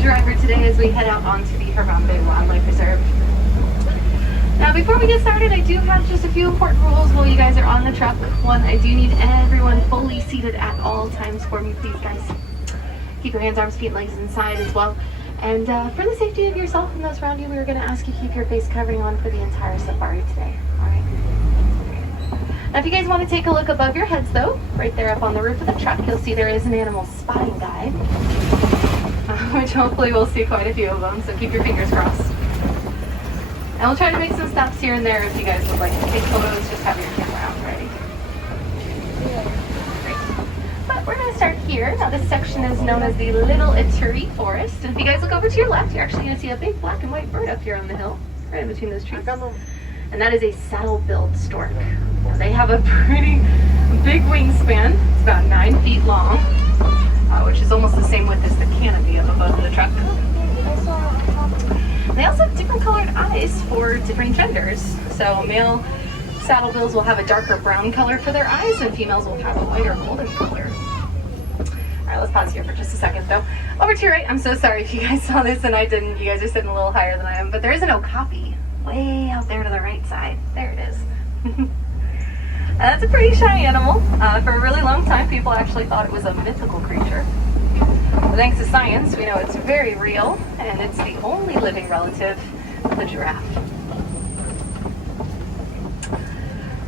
driver today as we head out onto the Harambe Wildlife Reserve. Now before we get started, I do have just a few important rules while you guys are on the truck. One, I do need everyone fully seated at all times for me, please guys. Keep your hands, arms, feet, legs inside as well. And for the safety of yourself and those around you, we are going to ask you to keep your face covering on for the entire safari today. Alright? Now if you guys want to take a look above your heads though, right there up on the roof of the truck, you'll see there is an animal spotting guide, which hopefully we'll see quite a few of them, so keep your fingers crossed. And we'll try to make some stops here and there if you guys would like to take photos, just have your camera out ready. Great. But we're going to start here. Now this section is known as the Little Ituri Forest. And if you guys look over to your left, you're actually going to see a big black and white bird up here on the hill, right in between those trees. And that is a saddle-billed stork. Now, they have a pretty big wingspan. It's about 9 feet long, which is almost the same width as the canopy up above the truck. They also have different colored eyes for different genders. So male saddlebills will have a darker brown color for their eyes, and females will have a whiter golden color. Alright, let's pause here for just a second though. Over to your right, I'm so sorry if you guys saw this and I didn't. You guys are sitting a little higher than I am, but there is an okapi way out there to the right side. There it is. That's a pretty shy animal. For a really long time, people actually thought it was a mythical creature. But thanks to science, we know it's very real, and it's the only living relative of the giraffe.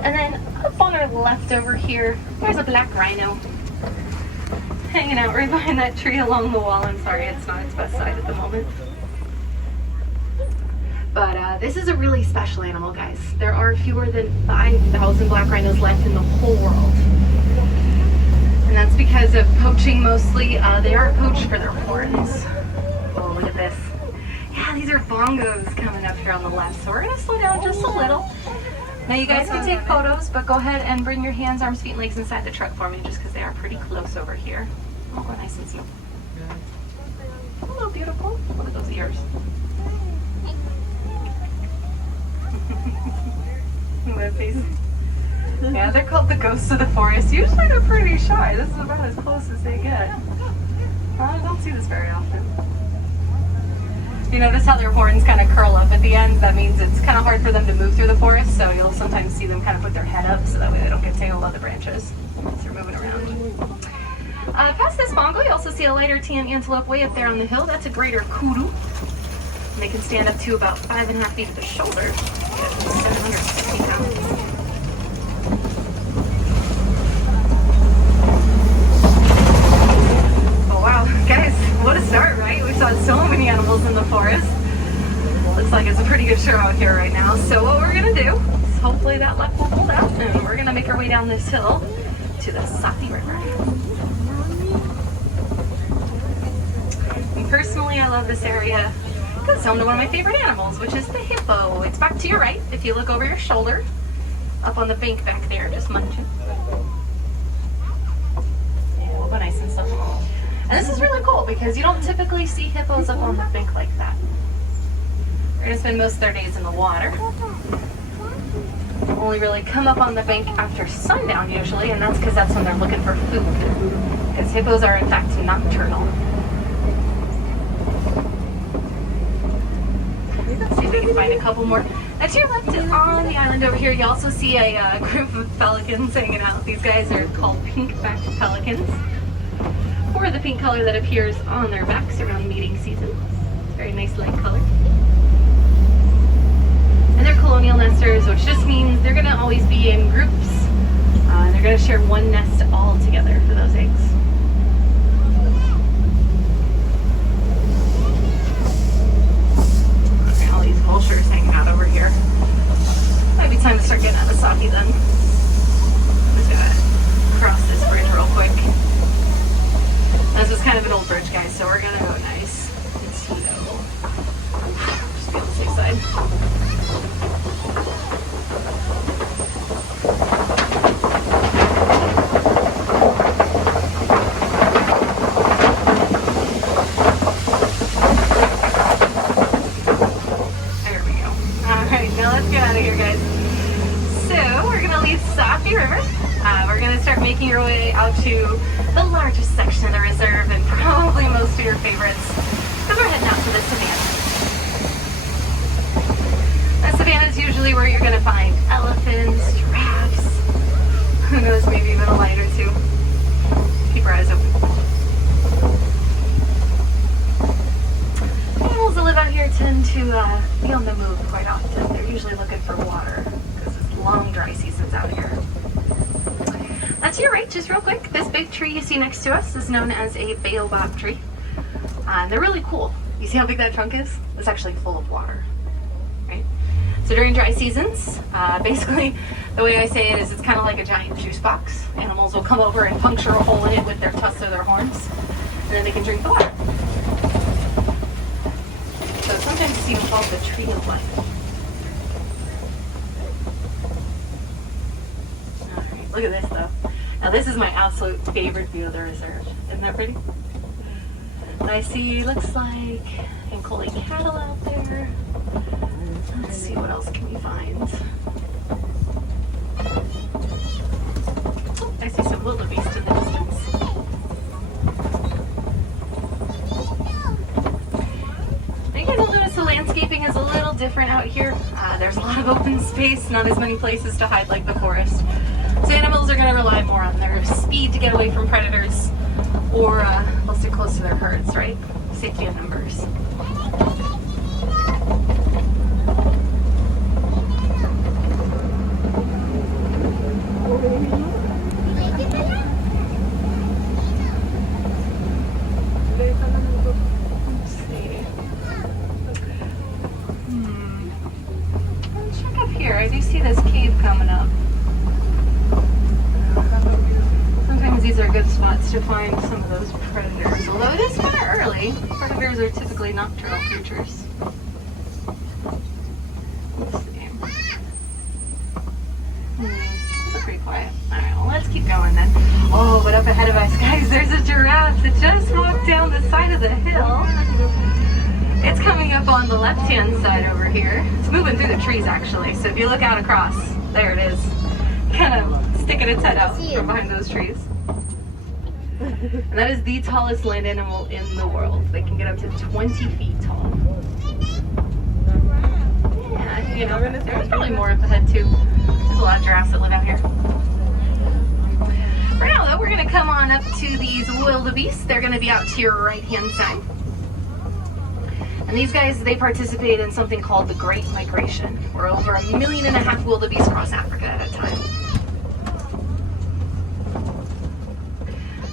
And then up on our left over here, there's a black rhino hanging out right behind that tree along the wall. I'm sorry, it's not its best side at the moment. But this is a really special animal, guys. There are fewer than 5,000 black rhinos left in the whole world. And that's because of poaching mostly. They aren't poached for their horns. Oh, look at this. Yeah, these are bongos coming up here on the left. So we're going to slow down just a little. Now you guys can take photos, but go ahead and bring your hands, arms, feet, and legs inside the truck for me, just because they are pretty close over here. I'll go nice and slow. Hello, beautiful. Look at those ears. That face. Yeah, they're called the ghosts of the forest. Usually they're pretty shy. This is about as close as they get. I don't see this very often. You notice how their horns kind of curl up at the ends? That means it's kind of hard for them to move through the forest, so you'll sometimes see them kind of put their head up so that way they don't get tangled on the branches as they're moving around. Past this bongo, you also see a lighter tan antelope way up there on the hill. That's a greater kudu. And they can stand up to about 5.5 feet at the shoulder. Yeah, 760 pounds. Guys, what a start, right? We saw so many animals in the forest. Looks like it's a pretty good show out here right now. So what we're going to do is hopefully that luck will hold out, and we're going to make our way down this hill to the Safi River. And personally, I love this area because it's home to one of my favorite animals, which is the hippo. It's back to your right if you look over your shoulder, up on the bank back there, just munching. Yeah, we'll go nice and slow. And this is really cool because you don't typically see hippos up on the bank like that. They're going to spend most of their days in the water. Only really come up on the bank after sundown usually, and that's because that's when they're looking for food. Because hippos are in fact nocturnal. Let's see if we can find a couple more. Now to your left on the island over here, you also see a group of pelicans hanging out. These guys are called pink-backed pelicans, or the pink color that appears on their backs around mating season. Very nice light color. And they're colonial nesters, which just means they're going to always be in groups. They're going to share one nest all together for those eggs. Okay, all these vultures hanging out over here. Might be time to start getting out of Safi then. I'm just going to cross this bridge real quick. This is kind of an old bridge, guys, so we're going to go nice and slow. Just be on the safe side. There we go. Alright, now let's get out of here, guys. So, we're going to leave Safi River. We're going to start making our way out to the largest section of the reserve and probably most of your favorites, So we're heading out to the savannah. The savannah is usually where you're going to find elephants, giraffes, who knows, maybe even a light or two. Keep our eyes open. Animals that live out here tend to be on the move quite often. They're usually looking for water because it's long dry seasons out here. To your right, just real quick, this big tree you see next to us is known as a baobab tree. And they're really cool. You see how big that trunk is? It's actually full of water, right? So during dry seasons, basically the way I say it is it's kind of like a giant juice box. Animals will come over and puncture a hole in it with their tusks or their horns, and then they can drink the water. So sometimes it's even called the tree of life. All right, look at this though. Now this is my absolute favorite view of the reserve. Isn't that pretty? And I see, looks like Ankole cattle out there. Let's see, what else can we find? Oh, I see some wildebeest in the distance. You guys will notice the landscaping is a little different out here. There's a lot of open space, not as many places to hide like the forest. So animals are going to rely more on their speed to get away from predators, or they'll stick close to their herds, right? Safety in numbers. Let's see. Let's check up here. I do see this cave coming up. These are good spots to find some of those predators, although it is kind of early. Predators are typically nocturnal creatures. Let's see. It's pretty quiet. Alright, well let's keep going then. Oh, but up ahead of us, guys, there's a giraffe that just walked down the side of the hill. It's coming up on the left-hand side over here. It's moving through the trees actually, so if you look out across, there it is. Kind of sticking its head out from behind those trees. And that is the tallest land animal in the world. They can get up to 20 feet tall. Yeah, you know, there's probably more up ahead too. There's a lot of giraffes that live out here. For now though, we're going to come on up to these wildebeest. They're going to be out to your right hand side. And these guys, they participate in something called the Great Migration, where over 1.5 million wildebeest cross Africa at a time.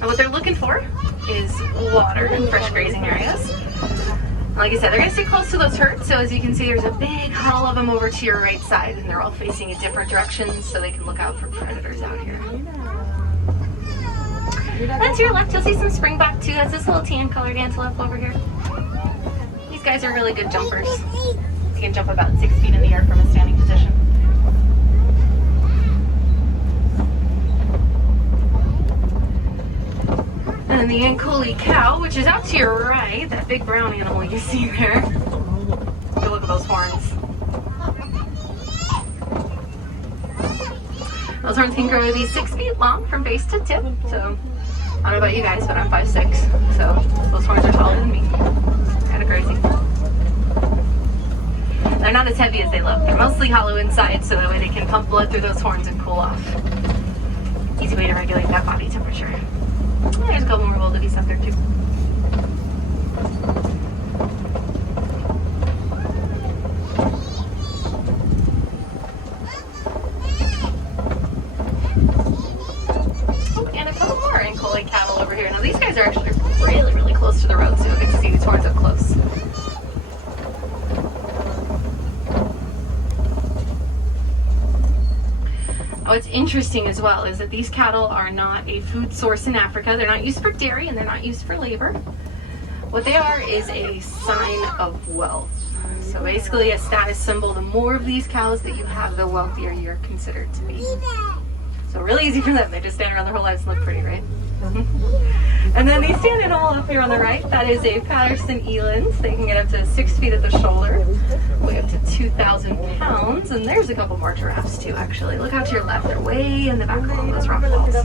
And what they're looking for is water and fresh grazing areas. Like I said, they're going to stay close to those herds, so as you can see there's a big huddle of them over to your right side, and they're all facing in different directions so they can look out for predators out here. And to your left you'll see some springback too. That's this little tan colored antelope over here. These guys are really good jumpers. You can jump about 6 feet in the air from a standing position. And the Ankole cow, which is out to your right, that big brown animal you see there. Go look at those horns. Those horns can grow to be 6 feet long from base to tip. So, I don't know about you guys, but I'm 5'6", so those horns are taller than me. Kind of crazy. They're not as heavy as they look. They're mostly hollow inside, so that way they can pump blood through those horns and cool off. Easy way to regulate that body temperature. There's a couple more wildebeest out there too. Oh, and a couple more Ankole cattle over here. Now these guys are actually really, really close to the road, so you'll get to see these horns up close. What's interesting as well is that these cattle are not a food source in Africa. They're not used for dairy and they're not used for labor. What they are is a sign of wealth. So basically a status symbol. The more of these cows that you have, the wealthier you're considered to be. So really easy for them. They just stand around their whole lives and look pretty, right? And then the stand animal up here on the right, that is a Patterson eland. They can get up to 6 feet at the shoulder, weigh up to 2,000 pounds. And there's a couple more giraffes too, actually. Look out to your left, they're way in the back along those rock walls.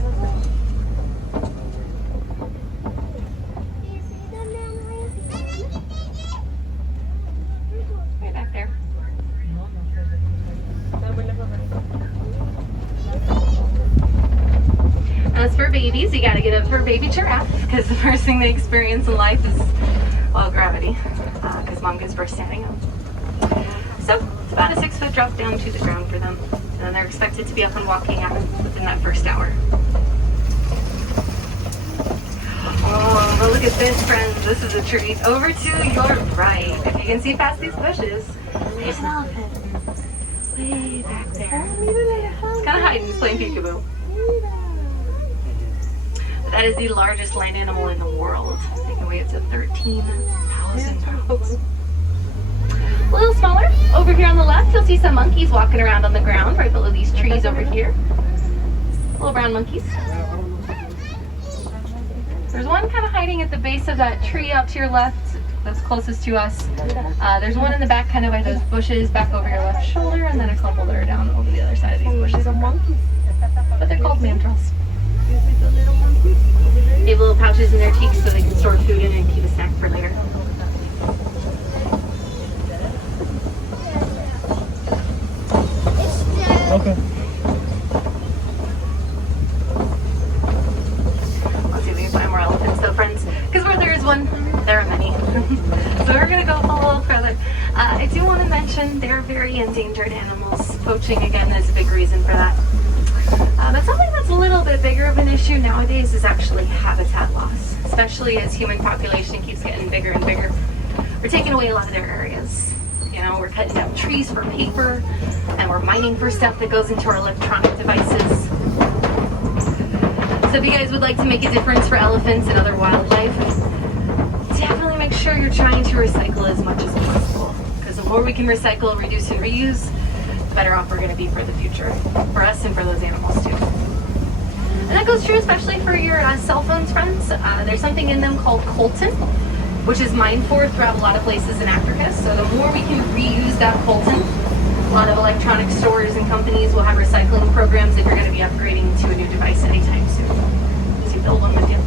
famous for babies. You gotta get up for a baby giraffe because the first thing they experience in life is, well, gravity, because mom gives birth standing up. So it's about a 6-foot drop down to the ground for them. And then they're expected to be up and walking out within that first hour. Oh, but look at this, friends. This is a treat. Over to your right. If you can see past these bushes, there's an elephant. Way back there. It's kind of hiding. He's playing peekaboo. But that is the largest land animal in the world. They can weigh up to 13,000 pounds. A little smaller. Over here on the left, you'll see some monkeys walking around on the ground right below these trees over here. Little brown monkeys. There's one kind of hiding at the base of that tree out to your left that's closest to us. There's one in the back kind of by those bushes back over your left shoulder, and then a couple that are down over the other side of these bushes. But they're called mandrills. They have little pouches in their cheeks so they can store food in and keep a snack for later. Okay. Let's see if we can find more elephants though, friends. Because where there is one, there are many. So we're going to go a little further. I do want to mention they're very endangered animals. Poaching, again, is a big reason for that. But something that's a little bit bigger of an issue nowadays is actually habitat loss. Especially as human population keeps getting bigger and bigger. We're taking away a lot of their areas. You know, we're cutting down trees for paper, and we're mining for stuff that goes into our electronic devices. So if you guys would like to make a difference for elephants and other wildlife, definitely make sure you're trying to recycle as much as possible. Because the more we can recycle, reduce, and reuse, the better off we're going to be for the future. For us and for those animals too. And that goes true especially for your cell phones, friends. There's something in them called coltan, which is mined for throughout a lot of places in Africa. So the more we can reuse that coltan, a lot of electronic stores and companies will have recycling programs if you're going to be upgrading to a new device anytime soon. So you build one with you.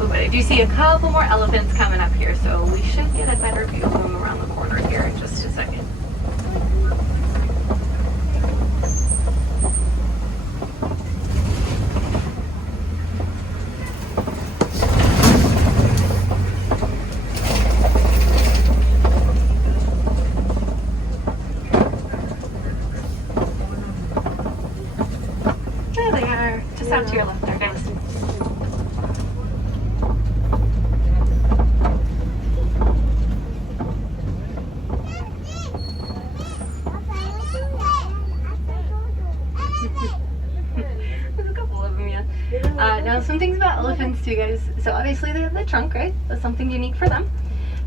Oh, but I do see a couple more elephants coming up here, so we should get a better view of them around the corner here in just a second. There they are, just out to your left there, guys. There's a couple of them, yeah. Now, some things about elephants too, guys. So obviously they have the trunk, right? That's something unique for them.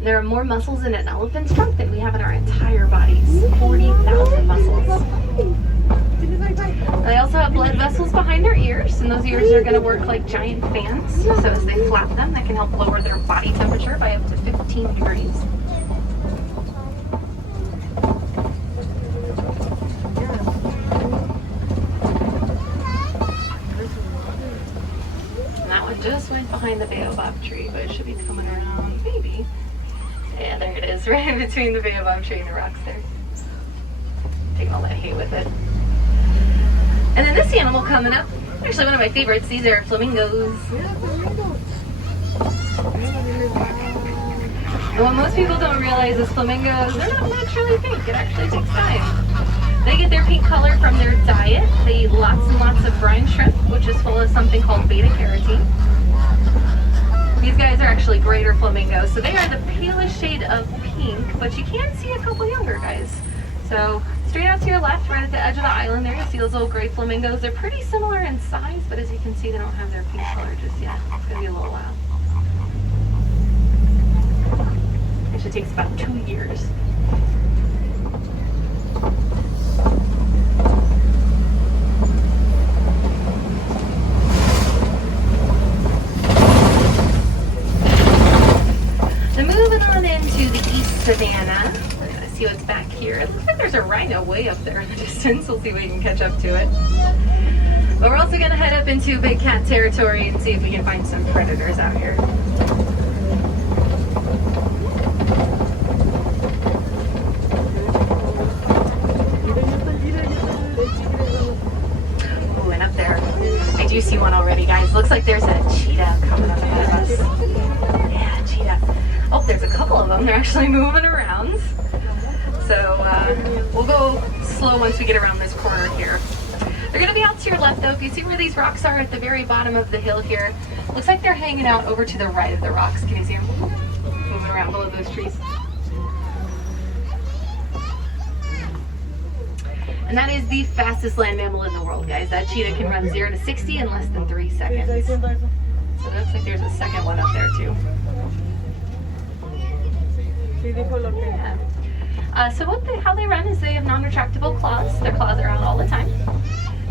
There are more muscles in an elephant's trunk than we have in our entire bodies. 40,000 muscles. They also have blood vessels behind their ears, and those ears are going to work like giant fans. So as they flap them, that can help lower their body temperature by up to 15 degrees. And that one just went behind the baobab tree, but it should be coming around, maybe. Yeah, there it is, right in between the baobab tree and the rocks there. Taking all that hay with it. And then this animal coming up, actually one of my favorites, these are flamingos. And what most people don't realize is flamingos, they're not naturally pink, it actually takes time. They get their pink color from their diet. They eat lots and lots of brine shrimp, which is full of something called beta-carotene. These guys are actually greater flamingos, so they are the palest shade of pink, but you can see a couple younger guys. So straight out to your left, right at the edge of the island there, you'll see those little gray flamingos. They're pretty similar in size, but as you can see, they don't have their pink color just yet. It's going to be a little while. Actually takes about 2 years. Then moving on into the East Savannah. See what's back here. It looks like there's a rhino way up there in the distance. We'll see if we can catch up to it. But we're also gonna head up into big cat territory and see if we can find some predators out here. Ooh, and up there, I do see one already, guys. Looks like there's a cheetah coming up ahead of us. Yeah, cheetah. Oh, there's a couple of them. They're actually moving around. So we'll go slow once we get around this corner here. They're going to be out to your left though. If you see where these rocks are at the very bottom of the hill here, looks like they're hanging out over to the right of the rocks. Can you see them moving around below those trees? And that is the fastest land mammal in the world, guys. That cheetah can run 0 to 60 in less than 3 seconds. So it looks like there's a second one up there too. Yeah. So how they run is they have non-retractable claws. Their claws are out all the time.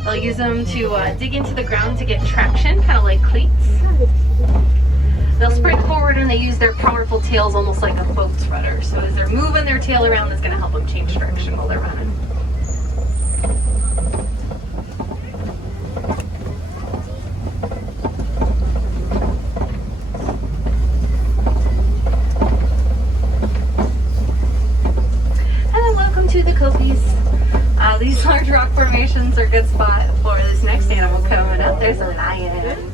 They'll use them to dig into the ground to get traction, kind of like cleats. They'll sprint forward and they use their powerful tails almost like a boat's rudder. So as they're moving their tail around, it's going to help them change direction while they're running. These large rock formations are a good spot for this next animal coming up. There's a lion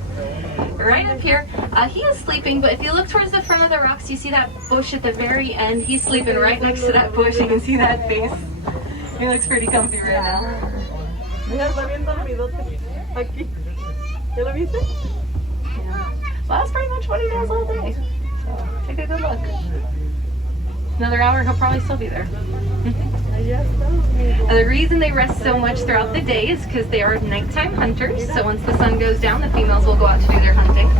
right up here. He is sleeping, but if you look towards the front of the rocks, you see that bush at the very end. He's sleeping right next to that bush. You can see that face. He looks pretty comfy right now. Yeah. Well, that's pretty much what he does all day. So take a good look. Another hour, he'll probably still be there. The reason they rest so much throughout the day is because they are nighttime hunters. So once the sun goes down, the females will go out to do their hunting.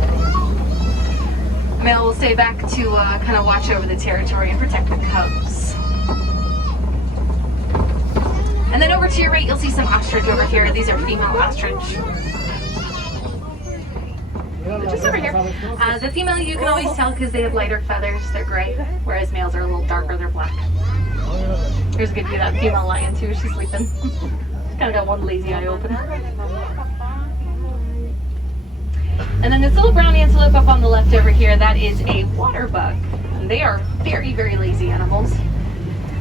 The male will stay back to kind of watch over the territory and protect the cubs. And then over to your right, you'll see some ostrich over here. These are female ostrich. Just over here. The female you can always tell because they have lighter feathers. They're gray, whereas males are a little darker. They're black. Here's a good view of that female lion too. She's sleeping. Kind of got one lazy eye open. And then this little brown antelope up on the left over here, that is a water bug. And they are very, very lazy animals.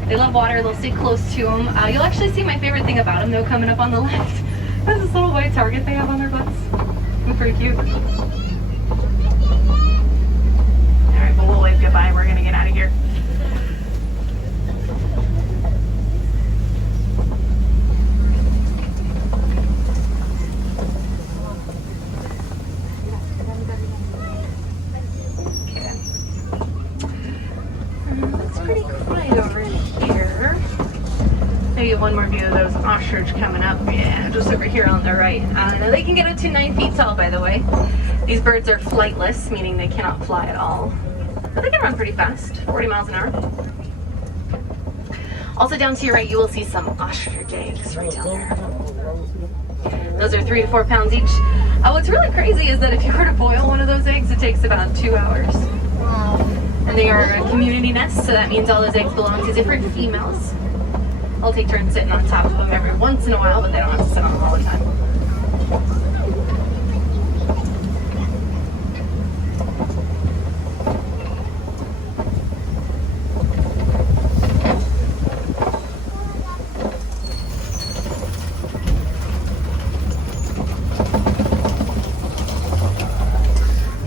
They love water. They'll stay close to them. You'll actually see my favorite thing about them though coming up on the left. That's this little white target they have on their butts. They're pretty cute. Alright, but we'll wave goodbye. We're going to get out of here. Maybe one more view of those ostrich coming up. Yeah, just over here on the right. They can get up to 9 feet tall, by the way. These birds are flightless, meaning they cannot fly at all. But they can run pretty fast, 40 miles an hour. Also down to your right, you will see some ostrich eggs right down there. Those are 3 to 4 pounds each. What's really crazy is that if you were to boil one of those eggs, it takes about 2 hours. And they are a community nest, so that means all those eggs belong to different females. I'll take turns sitting on top of them every once in a while, but they don't have to sit on them all the time.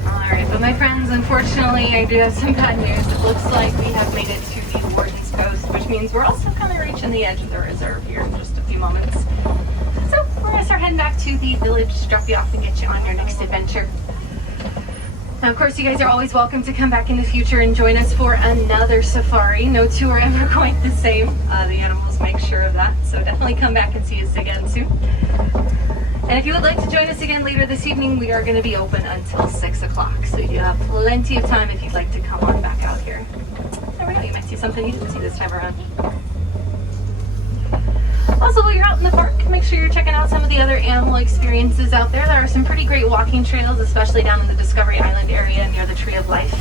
Alright, but my friends, unfortunately, I do have some bad news. It looks like we have made it to the Warden's Coast, which means we're also kind of reaching the edge of the reserve here in just a few moments. So we're going to start heading back to the village to drop you off and get you on your next adventure. Now, of course, you guys are always welcome to come back in the future and join us for another safari. No two are ever quite the same. The animals make sure of that, so definitely come back and see us again soon. And if you would like to join us again later this evening, we are going to be open until 6 o'clock. So you have plenty of time if you'd like to come on back out here. There we go, you might see something you didn't see this time around. Also, while you're out in the park, make sure you're checking out some of the other animal experiences out there. There are some pretty great walking trails, especially down in the Discovery Island area near the Tree of Life.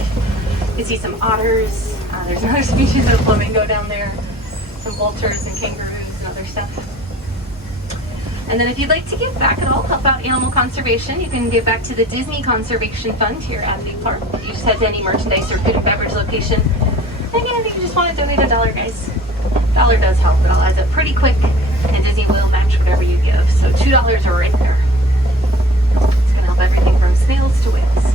You see some otters. There's another species of flamingo down there. Some vultures and kangaroos and other stuff. And then if you'd like to give back at all, help out animal conservation, you can give back to the Disney Conservation Fund here at the park. You just head to any merchandise or food and beverage location. And again, if you just want to donate $1, guys, $1 does help. It all adds up pretty quick, and Disney will match whatever you give. So $2 are right there. It's going to help everything from snails to whales.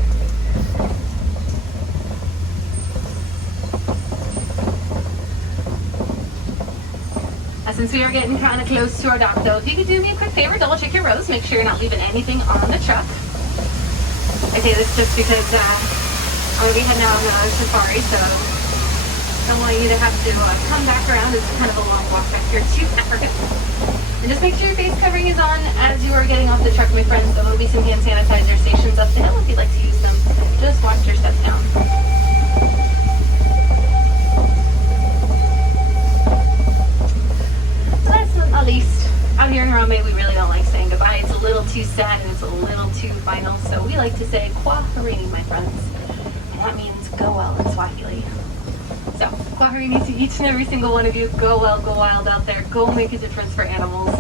Since we are getting kind of close to our dock, though, if you could do me a quick favor, double check your rows, make sure you're not leaving anything on the truck. I say this just because I'm going to be heading out on a safari, so I don't want you to have to come back around. It's kind of a long walk back here to Africa. And just make sure your face covering is on as you are getting off the truck, my friends. There will be some hand sanitizer stations up the hill if you'd like to use them. Just watch your steps down. At least out here in Harambe, we really don't like saying goodbye. It's a little too sad and it's a little too final, so we like to say kwaherini, my friends, and that means go well in Swahili. So kwaherini to each and every single one of you. Go well, go wild out there, go make a difference for animals.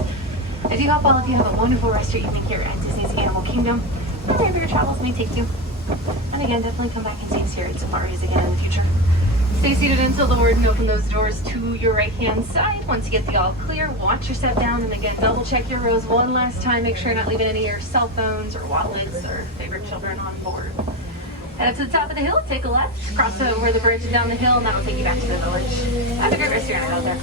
I do hope all of you have a wonderful rest of your evening here at Disney's Animal Kingdom, and wherever your travels may take you. And again, definitely come back and see us here at safaris again in the future. Stay seated until the warden open those doors to your right-hand side. Once you get the all clear, watch your step down, and again, double check your rows one last time. Make sure you're not leaving any of your cell phones or wallets or favorite children on board. Head up to the top of the hill, take a left, cross over the bridge down the hill, and that'll take you back to the village. Have a great rest of your night out there.